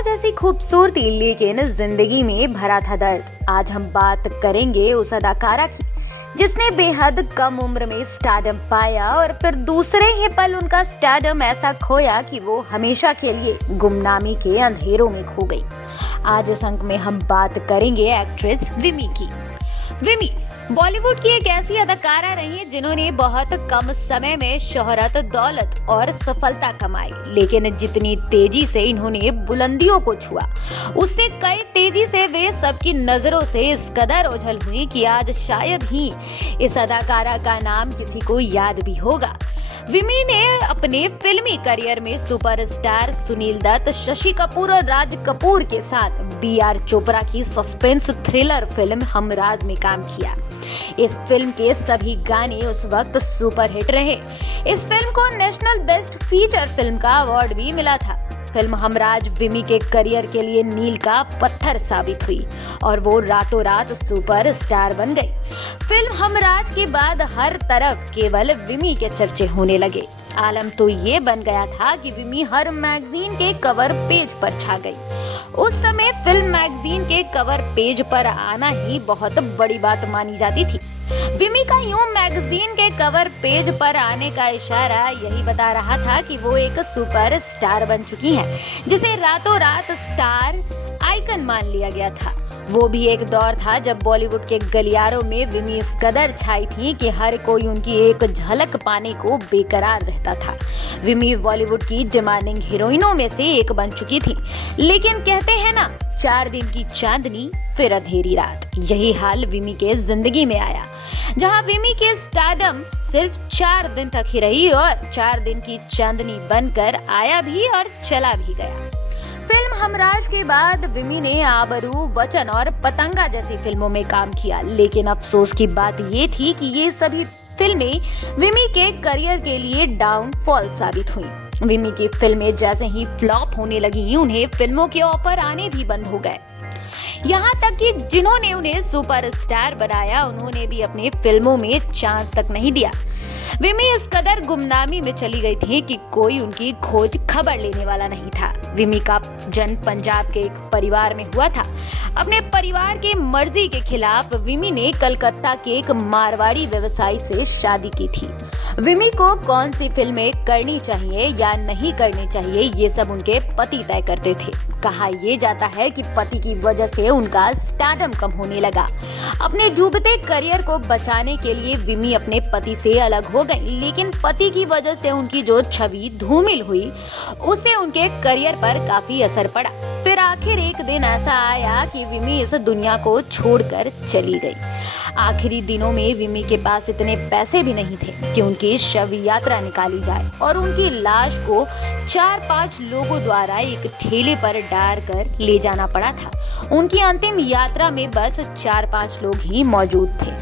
सितारों जैसी खूबसूरती लेकिन जिंदगी में भरा था दर्द। आज हम बात करेंगे उस अदाकारा की जिसने बेहद कम उम्र में स्टारडम पाया और फिर दूसरे ही पल उनका स्टारडम ऐसा खोया कि वो हमेशा के लिए गुमनामी के अंधेरों में खो गई। आज इस अंक में हम बात करेंगे एक्ट्रेस विमी की। विमी बॉलीवुड की एक ऐसी अदाकारा रही जिन्होंने बहुत कम समय में शोहरत, दौलत और सफलता कमाई, लेकिन जितनी तेजी से इन्होंने बुलंदियों को छुआ उससे कई तेजी से वे सबकी नजरों से इस कदर ओझल हुई कि आज शायद ही इस अदाकारा का नाम किसी को याद भी होगा। विमी ने अपने फिल्मी करियर में सुपरस्टार सुनील दत्त, शशि कपूर और राज कपूर के साथ बी.आर. चोपड़ा की सस्पेंस थ्रिलर फिल्म हमराज में काम किया। इस फिल्म के सभी गाने उस वक्त सुपरहिट रहे। इस फिल्म को नेशनल बेस्ट फीचर फिल्म का अवार्ड भी मिला था। फिल्म हमराज विमी के करियर के लिए मील का पत्थर साबित हुई और वो रातों रात सुपरस्टार बन गई। फिल्म हमराज के बाद हर तरफ केवल विमी के चर्चे होने लगे। आलम तो ये बन गया था कि विमी हर मैगजीन के कवर पेज पर छा गई। उस समय फिल्म मैगजीन के कवर पेज पर आना ही बहुत बड़ी बात मानी जाती थी। विमी का यूं मैगजीन के कवर पेज पर आने का इशारा यही बता रहा था कि वो एक सुपर स्टार बन चुकी हैं, जिसे रातों रात स्टार आइकन मान लिया गया था। वो भी एक दौर था जब बॉलीवुड के गलियारों में विमी इस कदर छाई थी कि हर कोई उनकी एक झलक पाने को बेकरार रहता था। विमी बॉलीवुड की डिमांडिंग हीरोइनों में से एक बन चुकी थी, लेकिन कहते हैं ना, 4 दिन की चांदनी फिर अंधेरी रात। यही हाल विमी के जिंदगी में आया, जहां विमी के स्टारडम सिर्फ 4 दिन तक ही रही और 4 दिन की चांदनी बनकर आया भी और चला भी गया। फिल्म हमराज के बाद विमी ने आबरू, वचन और पतंगा जैसी फिल्मों में काम किया, लेकिन अफसोस की बात ये थी कि ये सभी फिल्में विमी के करियर के लिए डाउनफॉल साबित हुई। विमी की फिल्में जैसे ही फ्लॉप होने लगी, उन्हें फिल्मों के ऑफर आने भी बंद हो गए। यहाँ तक कि जिन्होंने उन्हें सुपरस्टार बनाया, उन्होंने भी अपनी फिल्मों में चांस तक नहीं दिया। विमी इस कदर गुमनामी में चली गई थी कि कोई उनकी खोज खबर लेने वाला नहीं था। विमी का जन्म पंजाब के एक परिवार में हुआ था। अपने परिवार के मर्जी के खिलाफ विमी ने कलकत्ता के एक मारवाड़ी व्यवसायी से शादी की थी। विमी को कौन सी फिल्में करनी चाहिए या नहीं करनी चाहिए, ये सब उनके पति तय करते थे। कहा यह जाता है कि पति की वजह से उनका स्टारडम कम होने लगा। अपने डूबते करियर को बचाने के लिए विमी अपने पति से अलग हो गई, लेकिन पति की वजह से उनकी जो छवि धूमिल हुई, उससे उनके करियर पर काफी असर पड़ा। फिर आखिर एक दिन ऐसा आया कि विमी इस दुनिया को छोड़कर चली गई। आखिरी दिनों में विमी के पास इतने पैसे भी नहीं थे कि उनकी शव यात्रा निकाली जाए और उनकी लाश को 4-5 लोगों द्वारा एक ठेले पर डाल कर ले जाना पड़ा था। उनकी अंतिम यात्रा में बस 4-5 लोग ही मौजूद थे।